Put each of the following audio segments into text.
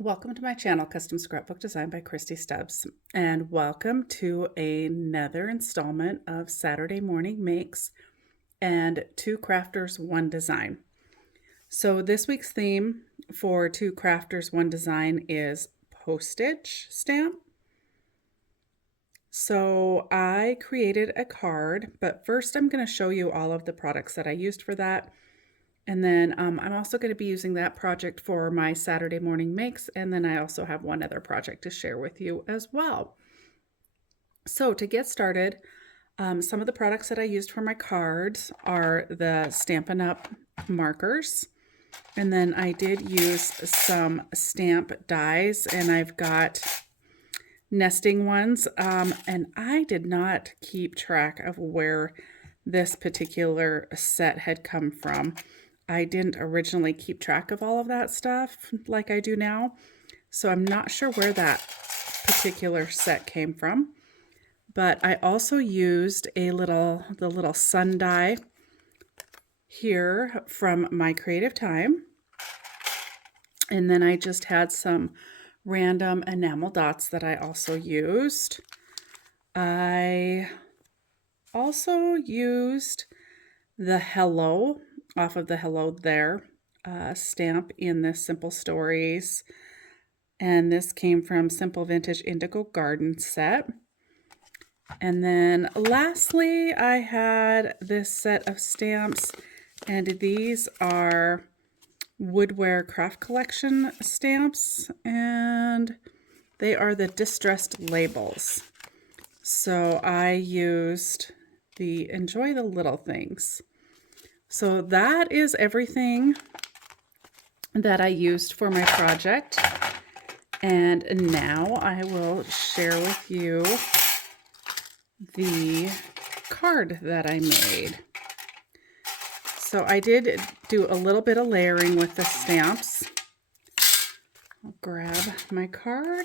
Welcome to my channel, Custom Scrapbook Design by Christy Stubbs, and welcome to another installment of Saturday Morning Makes and Two Crafters, One Design. So this week's theme for Two Crafters, One Design is postage stamp. So I created a card, but first I'm going to show you all of the products that I used for that. And then I'm also going to be using that project for my Saturday morning makes. And then I also have one other project to share with you as well. So to get started, some of the products that I used for my cards are the Stampin' Up! Markers. And then I did use some stamp dies, and I've got nesting ones. And I did not keep track of where this particular set had come from. I didn't originally keep track of all of that stuff like I do now, so I'm not sure where that particular set came from. But I also used the little sun die here from My Creative Time. And then I just had some random enamel dots that I also used. I also used the Hello off of the Hello There stamp in this Simple Stories, and this came from Simple Vintage Indigo Garden set. And then lastly, I had this set of stamps, and these are Woodware Craft Collection stamps, and they are the distressed labels. So I used the Enjoy the Little Things. So that is everything that I used for my project. And now I will share with you the card that I made. So I did do a little bit of layering with the stamps. I'll grab my card.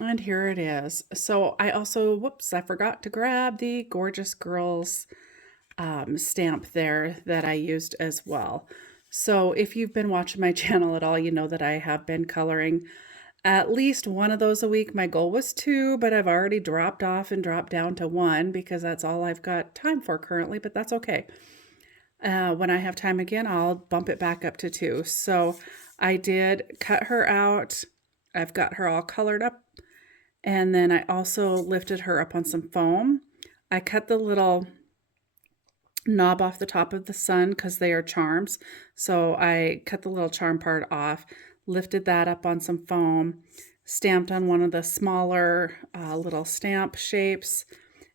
And here it is. So I also, I forgot to grab the Gorgeous Girls stamp there that I used as well. So if you've been watching my channel at all, you know that I have been coloring at least one of those a week. My goal was 2, but I've already dropped off and dropped down to 1 because that's all I've got time for currently, but that's okay. When I have time again, I'll bump it back up to 2. So I did cut her out. I've got her all colored up. And then I also lifted her up on some foam. I cut the little knob off the top of the sun because they are charms. So I cut the little charm part off, lifted that up on some foam, stamped on one of the smaller little stamp shapes,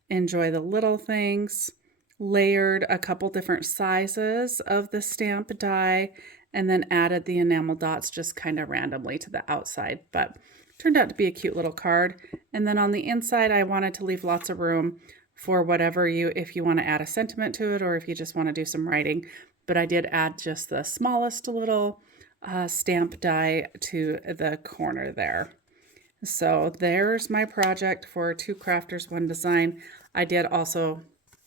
Enjoy the Little Things, layered a couple different sizes of the stamp die, and then added the enamel dots just kind of randomly to the outside. But turned out to be a cute little card. And then on the inside, I wanted to leave lots of room for whatever if you want to add a sentiment to it, or if you just want to do some writing. But I did add just the smallest little stamp die to the corner there. So there's my project for Two Crafters, One Design. I did also,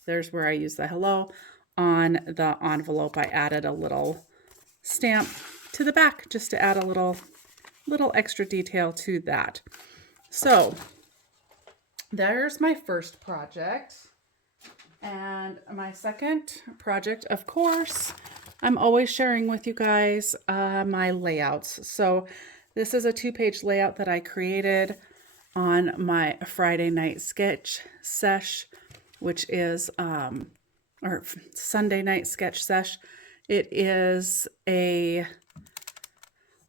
there's where I used the hello. On the envelope, I added a little stamp to the back just to add a little extra detail to that. So there's my first project. And my second project, of course, I'm always sharing with you guys my layouts. So this is a 2-page layout that I created on my Friday night sketch sesh, which is, or Sunday night sketch sesh. It is a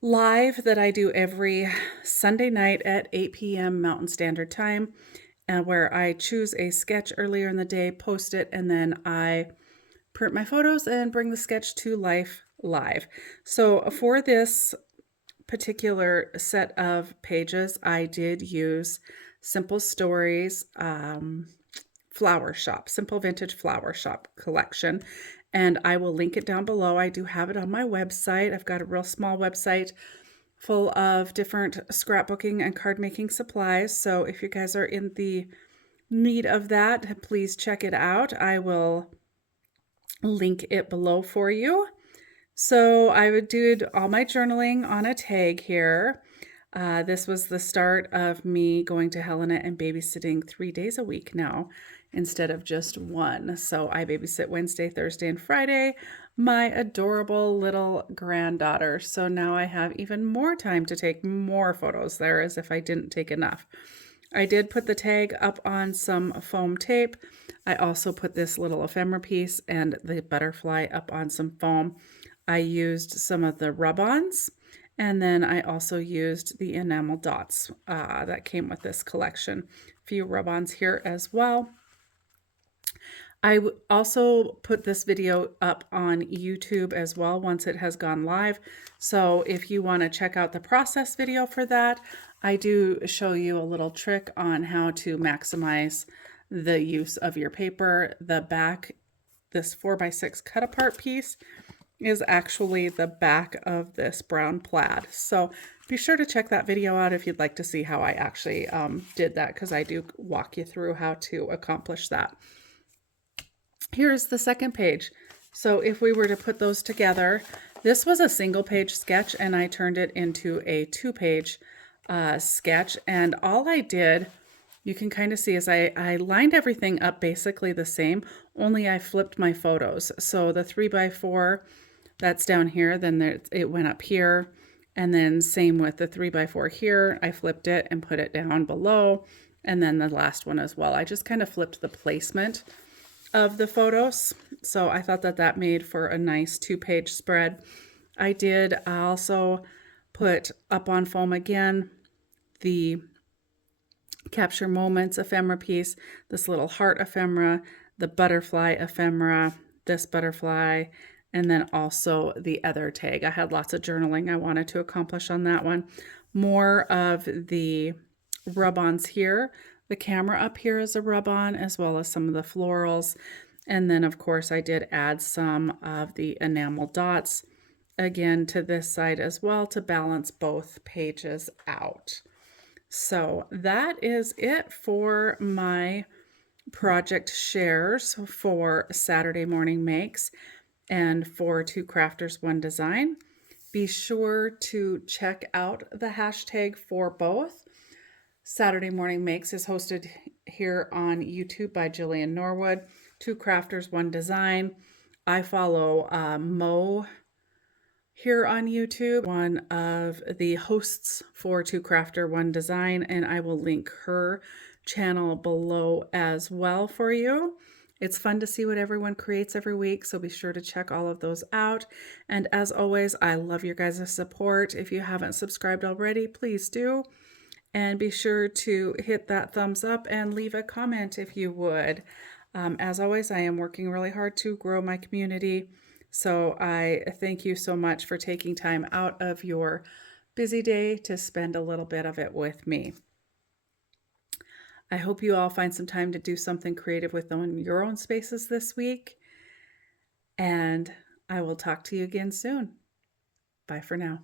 live that I do every Sunday night at 8 p.m. Mountain Standard Time, where I choose a sketch earlier in the day, post it, and then I print my photos and bring the sketch to life live. So for this particular set of pages, I did use Simple Stories Flower Shop, Simple Vintage Flower Shop collection. And I will link it down below. I do have it on my website. I've got a real small website full of different scrapbooking and card making supplies. So if you guys are in the need of that, please check it out. I will link it below for you. So I did all my journaling on a tag here. This was the start of me going to Helena and babysitting 3 days a week now instead of just one. So I babysit Wednesday, Thursday, and Friday, my adorable little granddaughter. So now I have even more time to take more photos there as if I didn't take enough. I did put the tag up on some foam tape. I also put this little ephemera piece and the butterfly up on some foam. I used some of the rub-ons, and then I also used the enamel dots that came with this collection. A few rub-ons here as well. I also put this video up on YouTube as well once it has gone live. So if you want to check out the process video for that, I do show you a little trick on how to maximize the use of your paper. The back, this 4x6 cut apart piece, is actually the back of this brown plaid. So be sure to check that video out if you'd like to see how I actually did that, because I do walk you through how to accomplish that. Here's the second page. So if we were to put those together, this was a single page sketch and I turned it into a 2-page sketch. And all I did, you can kind of see, is I lined everything up basically the same, only I flipped my photos. So the 3x4, that's down here, then it went up here. And then same with the 3x4 here, I flipped it and put it down below. And then the last one as well. I just kind of flipped the placement of the photos. So I thought that that made for a nice 2-page spread. I did also put up on foam again the Capture Moments ephemera piece, this little heart ephemera, the butterfly ephemera, this butterfly, and then also the other tag. I had lots of journaling I wanted to accomplish on that one. More of the rub-ons here. The camera up here is a rub-on, as well as some of the florals. And then, of course, I did add some of the enamel dots, again, to this side as well to balance both pages out. So that is it for my project shares for Saturday Morning Makes and for 2 Crafters, 1 Design. Be sure to check out the hashtag for both. Saturday Morning Makes is hosted here on YouTube by Jillian Norwood. 2 Crafters, 1 Design. I follow Moe here on YouTube, one of the hosts for 2 Crafter, 1 Design, and I will link her channel below as well for you. It's fun to see what everyone creates every week, so be sure to check all of those out. And as always, I love your guys' support. If you haven't subscribed already, please do. And be sure to hit that thumbs up and leave a comment if you would. As always, I am working really hard to grow my community. So I thank you so much for taking time out of your busy day to spend a little bit of it with me. I hope you all find some time to do something creative within your own spaces this week. And I will talk to you again soon. Bye for now.